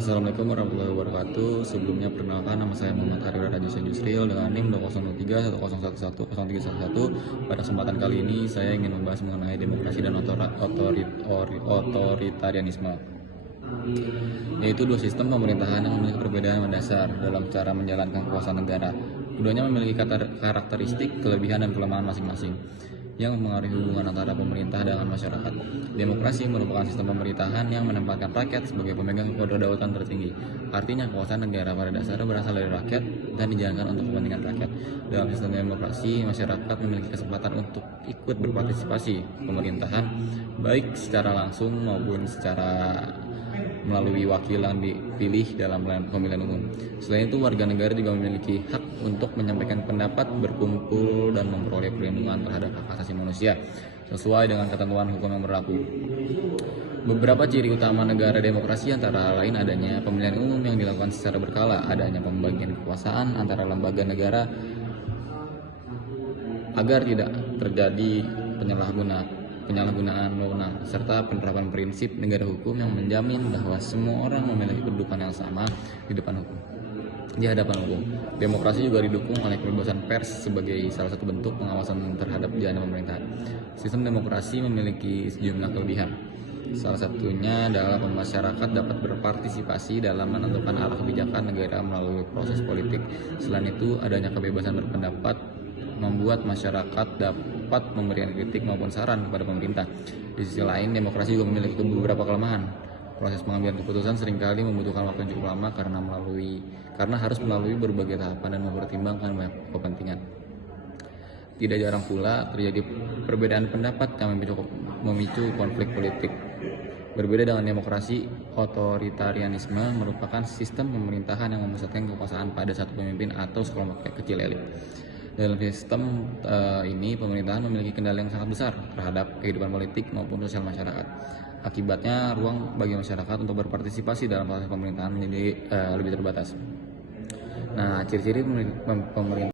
Assalamualaikum warahmatullahi wabarakatuh. Sebelumnya perkenalkan, nama saya Muhammad Arif Raja Yusril dengan NIM 20310111311. Pada kesempatan kali ini saya ingin membahas mengenai demokrasi dan otoritarianisme, yaitu dua sistem pemerintahan yang memiliki perbedaan mendasar dalam cara menjalankan kekuasaan negara. Keduanya memiliki karakteristik, kelebihan dan kelemahan masing-masing yang mempengaruhi hubungan antara pemerintah dengan masyarakat. Demokrasi merupakan sistem pemerintahan yang menempatkan rakyat sebagai pemegang kedaulatan tertinggi. Artinya kekuasaan negara pada dasarnya berasal dari rakyat dan dijalankan untuk kepentingan rakyat. Dalam sistem demokrasi, masyarakat memiliki kesempatan untuk ikut berpartisipasi pemerintahan, baik secara langsung maupun secara melalui wakil yang dipilih dalam pemilihan umum. Selain itu, warga negara juga memiliki hak untuk menyampaikan pendapat, berkumpul, dan memperoleh perlindungan terhadap hak asasi manusia sesuai dengan ketentuan hukum yang berlaku. Beberapa ciri utama negara demokrasi antara lain adanya pemilihan umum yang dilakukan secara berkala, adanya pembagian kekuasaan antara lembaga negara agar tidak terjadi penyalahgunaan wewenang, serta penerapan prinsip negara hukum yang menjamin bahwa semua orang memiliki kedudukan yang sama di hadapan hukum. Demokrasi juga didukung oleh kebebasan pers sebagai salah satu bentuk pengawasan terhadap jalannya pemerintahan. Sistem demokrasi memiliki sejumlah kelebihan. Salah satunya adalah masyarakat dapat berpartisipasi dalam menentukan arah kebijakan negara melalui proses politik. Selain itu, adanya kebebasan berpendapat membuat masyarakat dapat memberikan kritik maupun saran kepada pemerintah. Di sisi lain, demokrasi juga memiliki beberapa kelemahan. Proses pengambilan keputusan seringkali membutuhkan waktu yang cukup lama karena harus melalui berbagai tahapan dan mempertimbangkan banyak kepentingan. Tidak jarang pula terjadi perbedaan pendapat yang memicu konflik politik. Berbeda dengan demokrasi, otoritarianisme merupakan sistem pemerintahan yang memusatkan kekuasaan pada satu pemimpin atau sekelompok kecil elit. Dalam sistem ini, pemerintahan memiliki kendali yang sangat besar terhadap kehidupan politik maupun sosial masyarakat. Akibatnya, ruang bagi masyarakat untuk berpartisipasi dalam proses pemerintahan menjadi lebih terbatas. Nah, ciri-ciri pemerintah.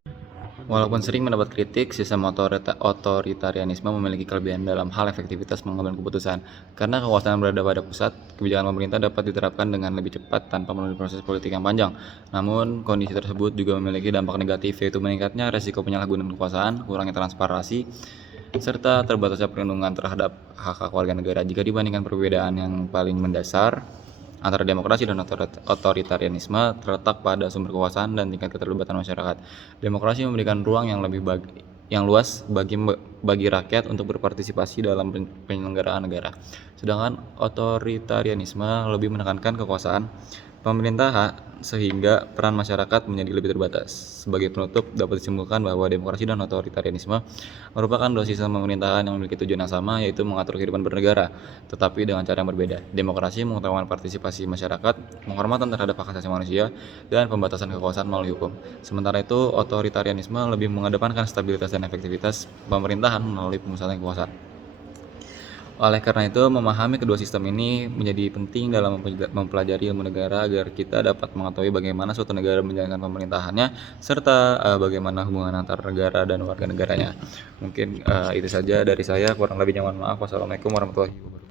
Walaupun sering mendapat kritik, sistem otoritarianisme memiliki kelebihan dalam hal efektivitas mengambil keputusan. Karena kekuasaan berada pada pusat, kebijakan pemerintah dapat diterapkan dengan lebih cepat tanpa melalui proses politik yang panjang. Namun, kondisi tersebut juga memiliki dampak negatif, yaitu meningkatnya resiko penyalahgunaan kekuasaan, kurangnya transparansi, serta terbatasnya perlindungan terhadap hak-hak warga negara. Jika dibandingkan perbedaan yang paling mendasar antara demokrasi dan otoritarianisme terletak pada sumber kekuasaan dan tingkat keterlibatan masyarakat. Demokrasi memberikan ruang yang luas bagi rakyat untuk berpartisipasi dalam penyelenggaraan negara. Sedangkan otoritarianisme lebih menekankan kekuasaan pemerintah sehingga peran masyarakat menjadi lebih terbatas. Sebagai penutup, dapat disimpulkan bahwa demokrasi dan otoritarianisme merupakan dua sistem pemerintahan yang memiliki tujuan yang sama, yaitu mengatur kehidupan bernegara, tetapi dengan cara yang berbeda. Demokrasi mengutamakan partisipasi masyarakat, penghormatan terhadap hak asasi manusia, dan pembatasan kekuasaan melalui hukum. Sementara itu, otoritarianisme lebih mengedepankan stabilitas dan efektivitas pemerintahan melalui pemusatan kekuasaan. Oleh karena itu, memahami kedua sistem ini menjadi penting dalam mempelajari ilmu negara agar kita dapat mengetahui bagaimana suatu negara menjalankan pemerintahannya serta bagaimana hubungan antar negara dan warga negaranya. Mungkin itu saja dari saya, kurang lebihnya mohon maaf. Wassalamualaikum warahmatullahi wabarakatuh.